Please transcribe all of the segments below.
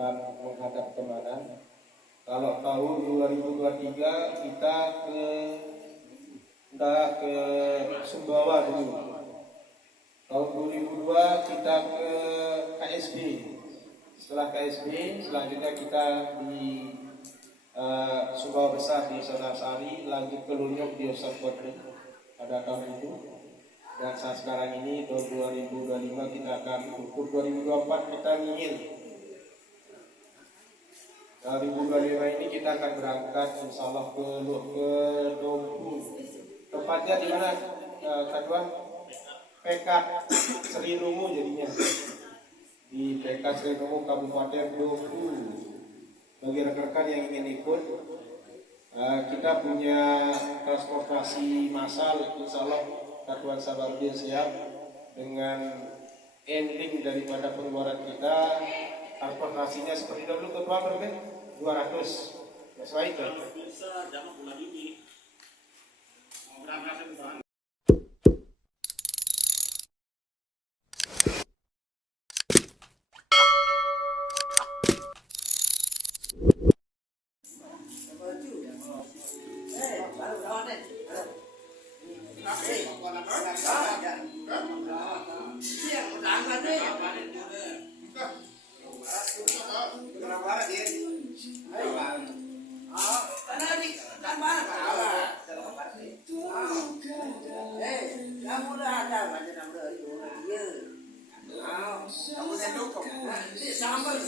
akan menghadap kemana. Kalau tahun 2023 kita ke Sumbawa dulu. Tahun 2002 kita ke KSB. Setelah KSB, selanjutnya kita di Sumbawa Besar di Sonasari, lanjut ke Lunyuk di Ustaz Kodri pada tahun itu. Dan saat sekarang ini tahun 2025 kita akan ukur 2024 kita ngingin. 2025 ini kita akan berangkat insya Allah ke Dompu. Tempatnya di mana? Kedua Pekat Serinumu jadinya. Di Pekat Serinumu Kabupaten Dompu. Bagi rekan-rekan yang ingin ikut, kita punya transportasi massal, insya Allah Katuan Sabarudin siap dengan ending daripada pengeluaran kita. Transportasinya seperti dahulu ketua berapa? 200. Sesuai itu. Bisa jangan bulan ini.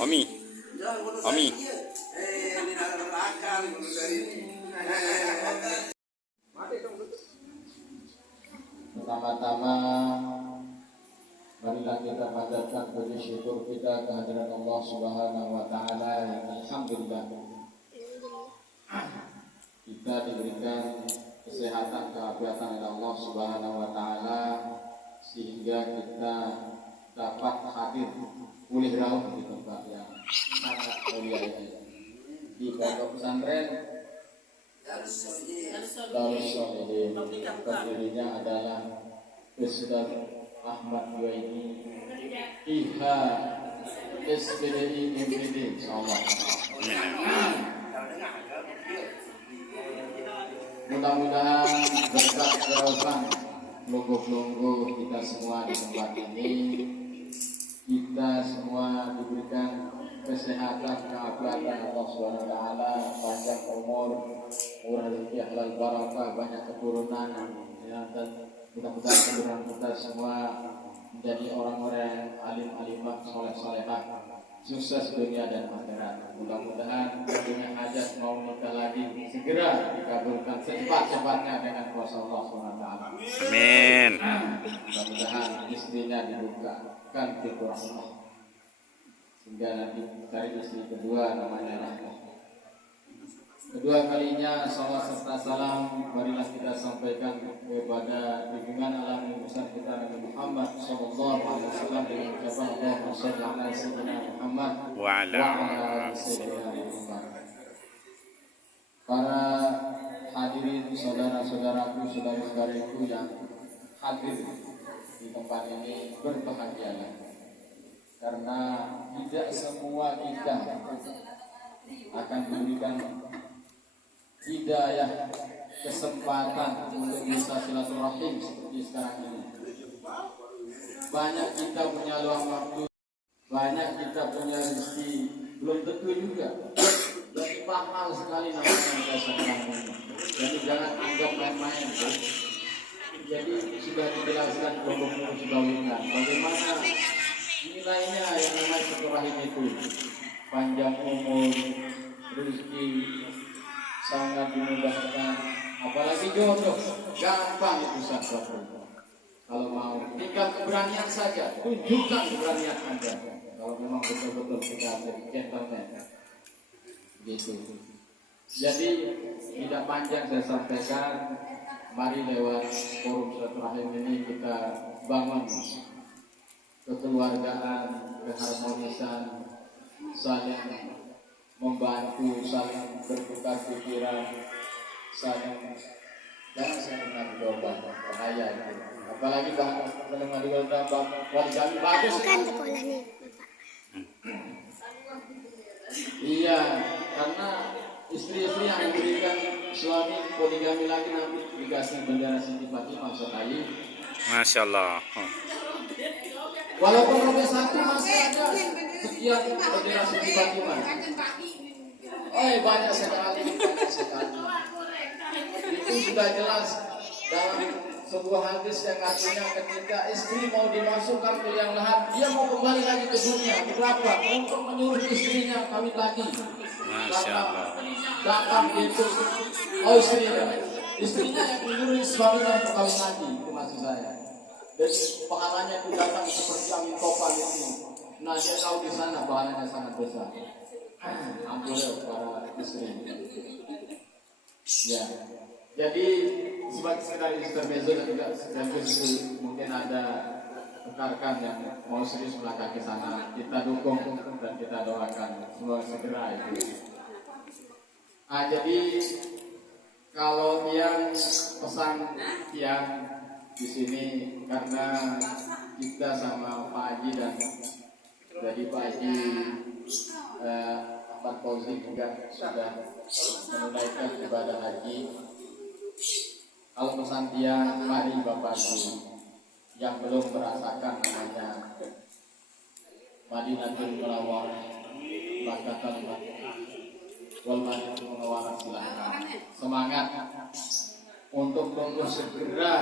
Omi. Pertama-tama marilah kita panjatkan puji syukur kita kehadirat Allah Subhanahu wa taala yang alhamdulillah kita diberikan kesehatan keafiatan oleh Allah Subhanahu wa taala sehingga kita dapat hadir pulih raut di tempat yang sangat mulia ini di pondok pesantren Darus Solihin. Pendirinya adalah Ustaz Ahmad Juwaini IHA SPDI MPD insyaallah. Mudah-mudahan berkat kerasan logo-logo kita semua di tempat ini, kita semua diberikan kesehatan, keafiatan Allah Subhanahu wa taala, panjang umur, murah rezeki, halal barakah, banyak keturunan, ya, dan mudah-mudahan keturunan kita semua menjadi orang-orang alim-alimah, soleh-solehah, sukses dunia dan akhirat. Mudah-mudahan punya hajat mau nikah lagi segera dikabulkan secepat-cepatnya dengan kuasa Allah Subhanahu wa taala. Amin. Mudah-mudahan istrinya dibukakan pintu rahmat sehingga nanti cari istri kedua namanya Rahmah. Kedua kalinya salawat serta salam marilah kita sampaikan kepada junjungan alam besar kita Nabi Muhammad sallallahu alaihi wasallam dengan ucapan Allahumma shalli ala sayyidina Muhammad wa ala sayyidina Muhammad. Para hadirin saudara-saudaraku, saudara-saudariku yang hadir di tempat ini berbahagialah. Karena tidak semua kita akan memberikan hidayah, kesempatan untuk bisa silaturahim seperti sekarang ini. Banyak kita punya luang waktu, banyak kita punya rezeki, belum tentu juga. Jadi mahal sekali namanya sekarang ini. Jadi jangan anggap main-main. Jadi sudah dijelaskan kelompok Sudawikan bagaimana nilainya yang namanya silaturahim itu, panjang umur, rezeki sangat dimudahkan, apalagi jodoh gampang itu satu. Kalau mau tinggal keberanian saja, tunjukkan keberanian Anda. Kalau memang betul-betul kita jadi gentleman, gitu. Jadi tidak panjang saya sampaikan, mari lewat forum silaturahim ini kita bangun kekeluargaan, keharmonisan, saling membantu, saling bertukar pikiran, saling jangan saling berubah bahaya itu. Apalagi bahkan saling berubah wajah bagus kan sekolahnya. Iya, karena istri-istri yang diberikan suami poligami lagi nanti dikasih bendera Siti Fatimah Sotai. Masya Allah. Oh. Walaupun robek satu masih ada sekian bendera Siti Fatimah. Banyak sekali, banyak sekali. Itu sudah jelas dalam sebuah hadis yang artinya ketika istri mau dimasukkan ke liang lahat, dia mau kembali lagi ke dunia. Kenapa? Untuk menyuruh istrinya kawin lagi. Masya Allah. Datang itu, istrinya yang menyuruh suaminya untuk kawin lagi, itu maksud saya. Dan pahalanya itu datang seperti angin topan itu. Nah, dia tahu di sana pahalanya sangat besar. Ampun para istri. Ya. Jadi sebagai sekedar intermezzo dan juga sekaligus itu mungkin ada rekan-rekan yang mau serius melangkah ke sana, kita dukung dan kita doakan semoga segera itu. Jadi kalau yang pesan yang di sini karena kita sama Pak Haji dan dari Pak Haji Pak Fauzi juga sudah menunaikan ibadah haji. Kalau pesan tiang, mari Bapak Ibu yang belum merasakan namanya Madinatul Munawwarah, Makkatul Mukarramah, wal Madinatul Munawwarah, silakan semangat untuk tunggu segera.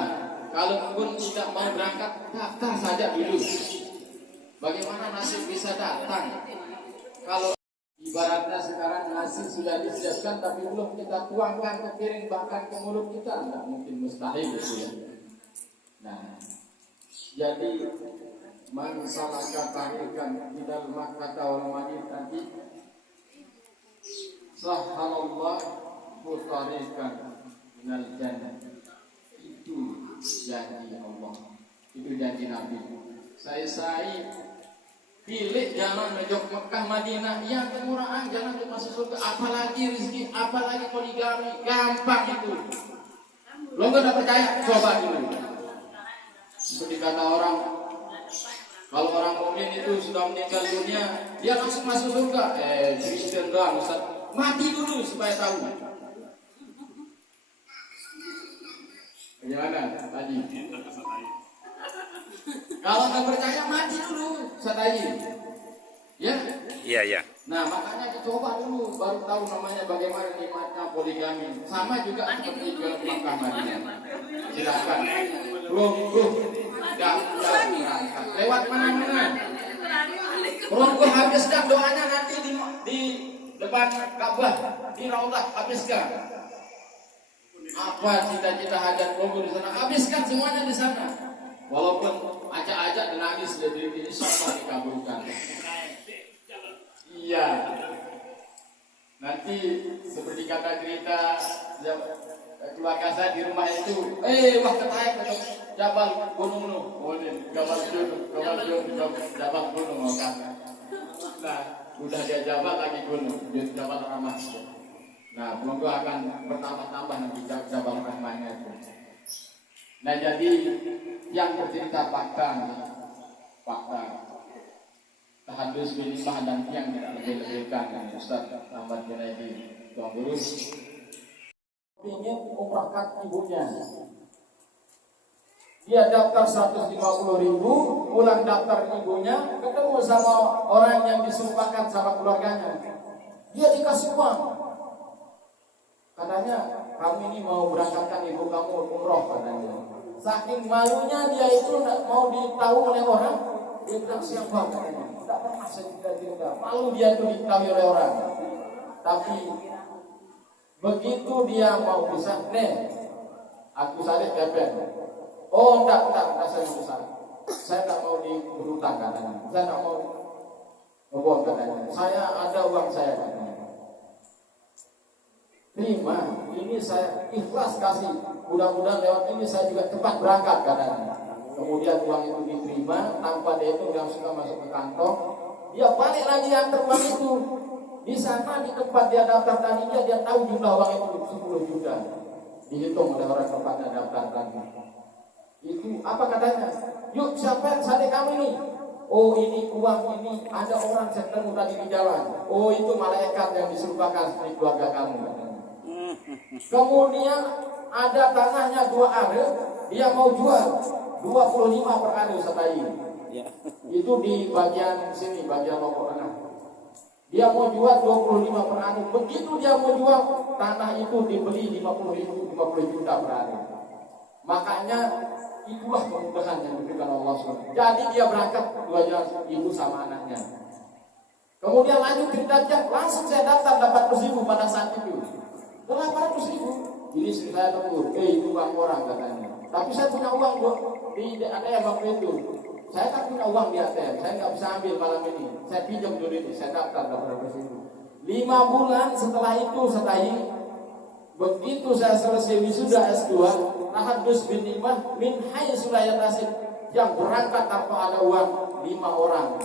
Kalaupun tidak mau berangkat, daftar saja dulu. Bagaimana nasib bisa datang? Kalau ibaratnya sekarang nasi sudah disiapkan tapi belum kita tuangkan ke piring bahkan ke mulut kita, tidak mungkin, mustahil itu ya. Nah, jadi man salaka tariqan ilal Makkah wal Madinah tadi sahhalallah tariqan minal jannah. Itu janji Allah, itu janji Nabi. Saya pilih jalan menuju Mekah Madinah yang kemurahan, jalan untuk masuk surga, apalagi rezeki, apalagi poligami, gampang itu. Lo nggak percaya, coba dulu. Seperti kata orang, kalau orang mukmin itu sudah meninggal dunia, dia langsung masuk surga. Kristen doang, Ustaz. Mati dulu supaya tahu. Gimana tadi? Kalau nggak percaya mati dulu, Ustaz. Ya? Iya. Nah, makanya dicoba dulu baru tahu namanya bagaimana nikmatnya poligami. Sama juga seperti ke Makkah Madinah. Silakan. Rungguh daftar berangkat. Lewat mana-mana. Rungguh habiskan doanya nanti di depan Ka'bah, di Raudhah, habiskan. Apa cita-cita hajat rungguh di sana? Habiskan semuanya di sana. Walaupun ajak-ajak dan nangis jadi insya Allah dikabulkan. Iya. Nanti seperti kata cerita keluarga saya di rumah itu, wah ketaik ke Jabal Gunung nu, Jabal Gunung kan. Nah, udah dia Jabal lagi gunung, dia Jabal Rahmah. Nah, semoga akan bertambah-tambah nanti Jabal Rahmahnya itu. Nah, jadi yang bercerita fakta tahadus bilimah dan yang tidak lebih-lebihkan Ustaz Ahmad Junaidi Tuan Guru ingin umrahkan ibunya. Dia daftar 150.000, pulang daftar ibunya, ketemu sama orang yang disumpahkan sama keluarganya. Dia dikasih uang. Katanya, kami ini mau berangkatkan ibu kamu umroh katanya. Saking malunya dia itu tidak mau ditahu oleh orang, dia bilang siapa katanya. Tidak pernah cerita-cerita. Malu dia itu diketahui oleh orang. Tapi begitu dia mau pisah, aku salib beben. Oh enggak saya mau pisah. Saya tak mau berhutang katanya. Saya tak mau ngebohong katanya. Saya ada uang saya katanya. Terima, ini saya ikhlas kasih. Mudah-mudahan lewat ini saya juga cepat berangkat katanya. Kemudian uang itu diterima tanpa dia itu yang suka masuk ke kantong. Dia balik lagi antar uang itu. Di sana di tempat dia daftar tadinya dia tahu jumlah uang itu 10 juta. Dihitung oleh orang tempatnya daftar tadi. Itu apa katanya? Yuk siapa yang salib kamu ini? Oh ini uang ini ada orang saya ketemu tadi di jalan. Oh itu malaikat yang diserupakan seperti keluarga kamu. Kemudian ada tanahnya 2 are, dia mau jual 25 per are setai. Itu di bagian sini, bagian Lombok Tengah. Dia mau jual 25 per are. Begitu dia mau jual, tanah itu dibeli 50 juta per are. Makanya itulah kemudahan yang diberikan Allah SWT. Jadi dia berangkat duanya ibu sama anaknya. Kemudian lanjut cerita dia, langsung saya daftar 800.000 pada saat itu. 800.000. Ini istri saya tegur, itu uang orang katanya. Tapi saya punya uang di ATM waktu itu. Saya kan punya uang di ATM, saya nggak bisa ambil malam ini. Saya pinjam dulu ini, saya daftar 800.000. 5 bulan setelah itu setai. Begitu saya selesai wisuda S2, tahadus bin nimah min haitsu la yahtasib, yang berangkat tanpa ada uang 5 orang.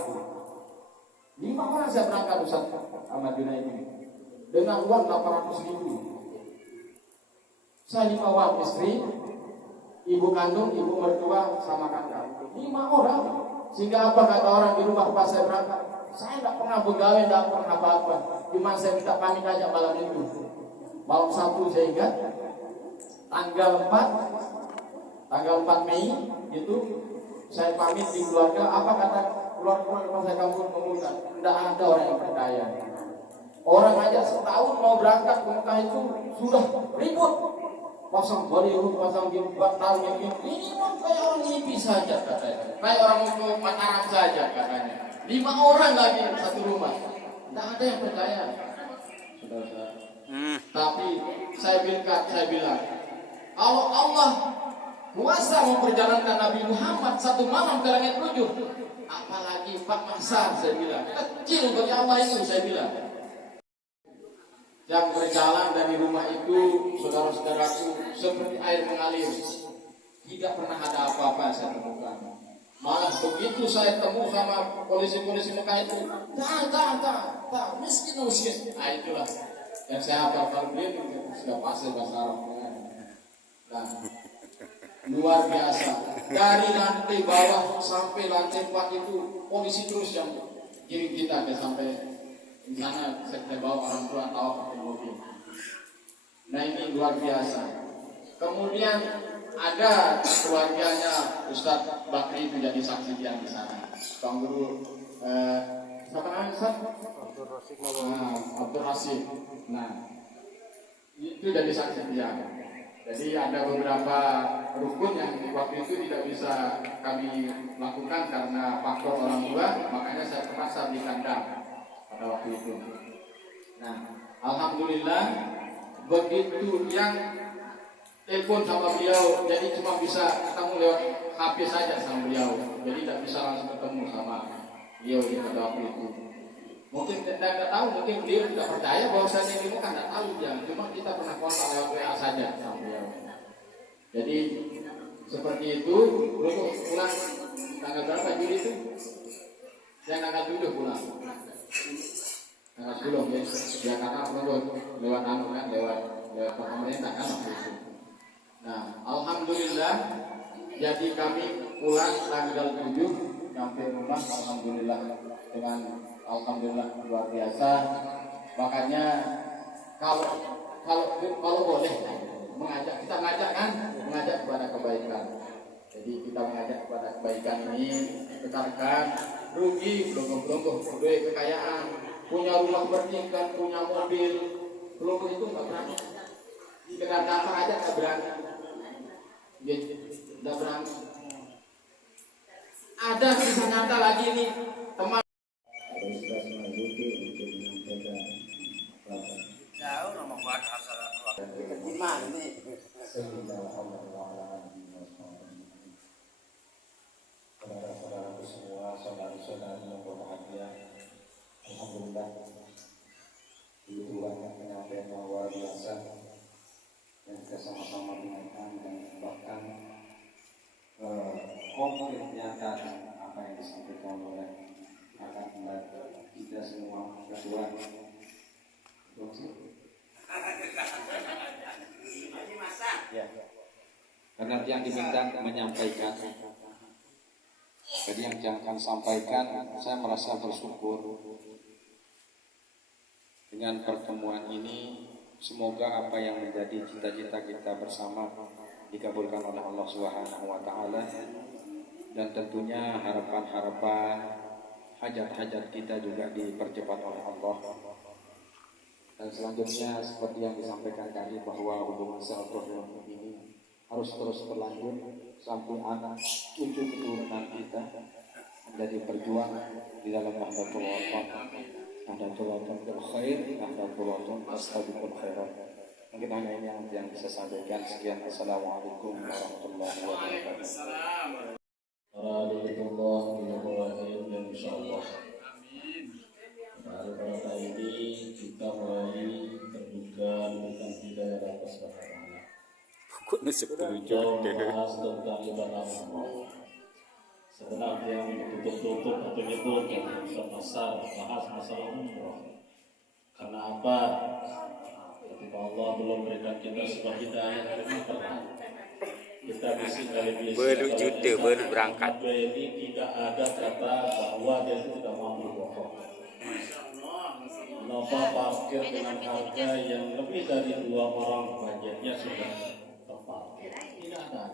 5 orang saya berangkat Ustaz Ahmad Junaidi dengan uang 800.000. Saya 5 uang istri, ibu kandung, ibu mertua sama kakak. 5 orang. Sehingga apa kata orang di rumah pas saya berangkat? Saya tidak pernah begawe, tidak pernah apa-apa. Cuma saya minta pamit aja malam itu. Malam 1 saya ingat, tanggal 4 Mei itu saya pamit di keluarga. Apa kata keluarga pas saya kampung ngomongkan? Tidak ada orang yang percaya. Orang aja setahun mau berangkat ke Mekah itu sudah ribut. Pasang baliho, pasang batal ini mah kayak orang ngipi saja katanya. Kayak orang mau Mataram saja katanya. 5 orang lagi satu rumah. Tidak ada yang percaya. Saudara-saudara. Tapi saya bilang, kalau Allah kuasa memperjalankan Nabi Muhammad 1 malam ke langit 7, apalagi Pak Masar, saya bilang kecil bagi Allah itu, saya bilang. Yang berjalan dari rumah itu, saudara-saudaraku, seperti air mengalir. Tidak pernah ada apa-apa saya temukan. Malah begitu saya temu sama polisi-polisi Mekah itu, tak, miskin. Nah itulah yang saya hafal beliau sudah pasti bahasa Arabnya. Nah, luar biasa. Dari lantai bawah sampai lantai 4 itu polisi terus yang kirim kita sampai di sana. Saya bawa orang tua tahu pakai mobil. Nah ini luar biasa. Kemudian ada keluarganya Ustadz Bakri itu jadi saksi dia di sana. Bang Guru, siapa namanya Ustadz? Abdul Rasid. Nah, itu jadi saksi dia. Jadi ada beberapa rukun yang waktu itu tidak bisa kami lakukan karena faktor orang tua, makanya saya terpaksa di kandang pada waktu itu. Nah, alhamdulillah begitu yang telepon sama beliau, jadi cuma bisa ketemu lewat HP saja sama beliau, jadi tidak bisa langsung ketemu sama beliau di pada waktu itu. Mungkin tidak tahu, mungkin beliau tidak percaya bahwa saya ini bukan, tidak tahu dia, cuma kita pernah kontak lewat WA saja sama beliau. Jadi seperti itu. Belum pulang tanggal berapa Juli itu? Saya tanggal 7 pulang. Tanggal 10 ya karena lewat kan, lewat pemerintah kan waktu itu. Nah, alhamdulillah, jadi kami pulang tanggal 7 sampai rumah, alhamdulillah dengan alhamdulillah luar biasa. Makanya kalau boleh mengajak, kita mengajak kepada kebaikan. Jadi kita mengajak kepada kebaikan ini, tekankan rugi belum duit kekayaan, punya rumah bertingkat, punya mobil, belum itu nggak berani. Sekedar daftar aja nggak berani. Nggak berani. Ada kisah nyata lagi nih teman. Jauh nama buat asal gimana nih? Saudara-saudaraku semua, saudara-saudari yang berbahagia, alhamdulillah Tuhan yang penyampaian yang luar biasa yang kita sama-sama dengarkan dan bahkan konkret nyata apa yang disampaikan oleh akan kita semua berdua. Ya. Karena yang diminta menyampaikan Jadi yang jangan sampaikan, saya merasa bersyukur dengan pertemuan ini. Semoga apa yang menjadi cita-cita kita bersama dikabulkan oleh Allah Subhanahu wa taala, dan tentunya harapan-harapan, hajat-hajat kita juga dipercepat oleh Allah. Dan selanjutnya seperti yang disampaikan tadi bahwa hubungan silaturahmi ini harus terus berlanjut sampai anak cucu keturunan kita menjadi perjuang di dalam Nahdlatul Wathon, Nahdlatul Wathon bil khair, Nahdlatul Wathon astabiqul khairat. Mungkin hanya ini yang bisa sampaikan. Sekian, assalamualaikum warahmatullahi wabarakatuh. Alhamdulillah, insyaallah. Pada kali ini kita mulai terbuka dengan hidayah dan kesehatan. Kok nih 10 Kita bahas tentang ibadah Allah. Sebenarnya yang tutup-tutup atau nyebut besar bahas masalah umroh. Karena apa? Ketika Allah belum berikan kita sebuah hidayah, kita baru juta baru berangkat. Ini tidak ada kata bahwa dia itu tidak mampu bohong. Kenapa parkir dengan harga yang lebih dari 2 orang budgetnya sudah tepat? Tidak ada.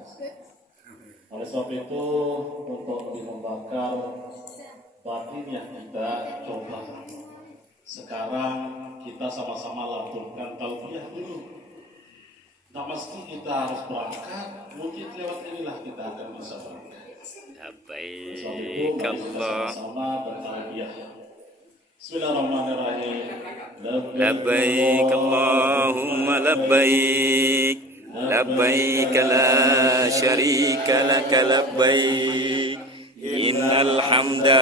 Oleh sebab itu, untuk lebih membakar batinnya kita coba sekarang kita sama-sama lantunkan tauhid dulu. Nah, meski kita harus berangkat, mungkin lewat inilah kita akan bisa berangkat. Labbaik Allah. Sama bertauhid. Bismillahirrahmanirrahim. Labbaik Allahumma labbaik. Labbaik la syarika laka labbaik. Innal hamda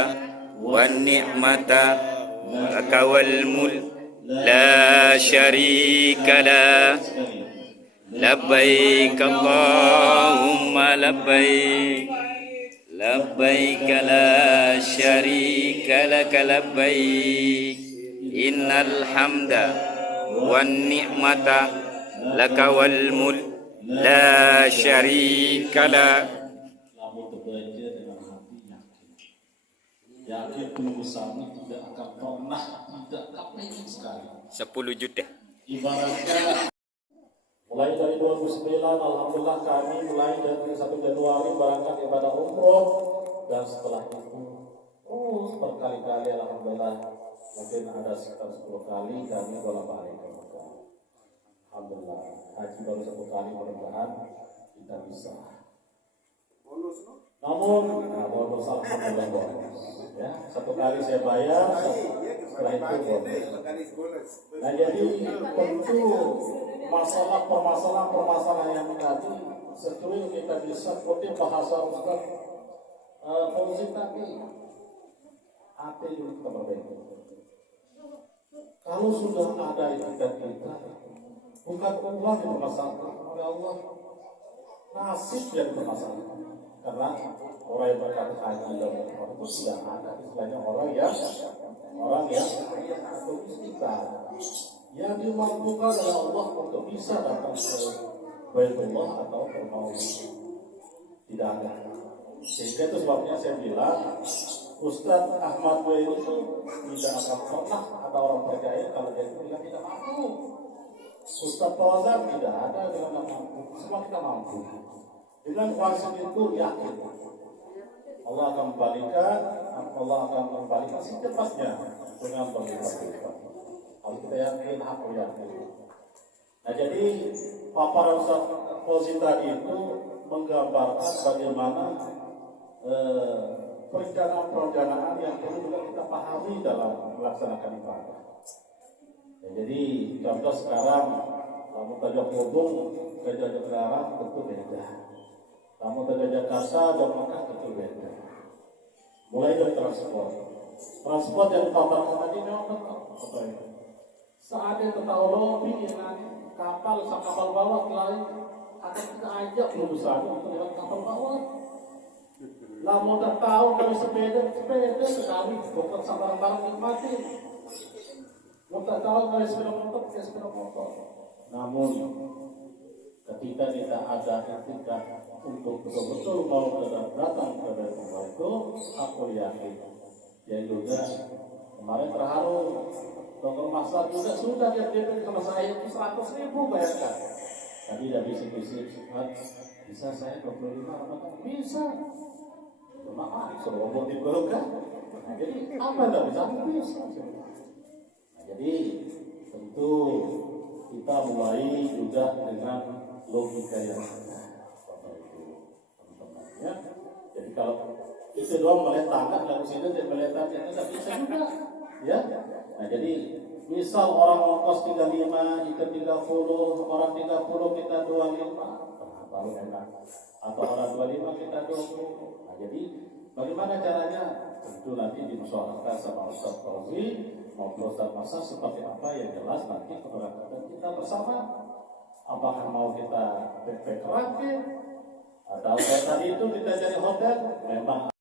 wan ni'mata laka wal mulk la syarika la. Labbaik Allahumma labbaik. Labbaik la syarika laka labbaik. Innal hamda wan ni'mata laka wal mulk la syarika la. Namun terbaca dengan hati yakin tunggu sami tidak akan pernah tidak kepingin sekali. 10 juta. Ibaratnya mulai dari 2009, alhamdulillah kami mulai dari 1 Januari berangkat ibadah umroh, dan setelah itu terus berkali-kali, alhamdulillah mungkin ada sekitar 10 kali kami bolak-balik ke Mekah. Alhamdulillah, haji baru 1 kali, mudah-mudahan kita bisa. Namun, bonus alhamdulillah bonus. Ya, 1 kali saya bayar, setelah itu bonus. Nah, jadi tentu permasalahan yang tadi sering kita bisa kutip bahasa Ustaz Fauzi tadi. Hati dulu kita perbaiki. Kalau sudah ada ibadah kita, bukan Allah yang bermasalah, oleh Allah nasib yang bermasalah. Karena orang yang berkata haji dan umroh itu sudah ada istilahnya orang yang atau kita yang dimampukan oleh Allah untuk bisa datang ke Baitullah atau ke Makkah. Tidak ada. Sehingga itu sebabnya saya bilang Ustaz Ahmad Wain itu tidak akan pernah ada orang percaya kalau dia bilang tidak mampu. Ustaz Fauzan tidak ada dengan mampu. Semua kita mampu. Dengan konsep itu yakin Allah akan membalikan secepatnya dengan berlipat-lipat. Kalau kita yakin, aku yakin. Nah, jadi paparan Ustaz Fauzi tadi itu menggambarkan bagaimana perencanaan yang perlu juga kita pahami dalam melaksanakan ibadah. Ya, jadi contoh sekarang kamu ke Jokowi, ke Jakarta tentu beda. Kamu ke Jakarta dan Mekah tentu beda. Mulai dari transport yang dipaparkan tadi memang betul. Saat itu tahu lobby dengan kapal bawah lain akan kita ajak lulusan untuk lewat kapal bawah. Lah mau tak tahu kalau sepeda sekali bukan sama barang nikmati. Mau tak tahu kalau sepeda motor. Namun ketika kita ada itikaf untuk betul-betul mau datang ke rumah itu, aku yakin dia juga kemarin terharu. Dr. Masar juga sudah dia sama saya itu 100.000, bayangkan. Tadi udah bisik-bisik, bisa saya 25 Ramadan? Bisa. Cuma seroboh di program. Nah, jadi apa enggak bisa? Bisa. Nah, jadi tentu kita mulai juga dengan logika yang benar. Ya. Jadi kalau itu doang melihat tangga lalu sini dan melihat tangga tidak bisa juga. Ya. Nah, jadi misal orang ongkos 35, kita 30, orang 30 kita 25, baru enak. Atau orang 25 kita 20. Nah, jadi bagaimana caranya? Tentu nanti dimusyawarahkan sama Ustaz Fauzi maupun Ustaz Masa seperti apa yang jelas nanti keberangkatan kita bersama. Apakah mau kita backpack rakit atau kayak tadi itu kita jadi hotel? Memang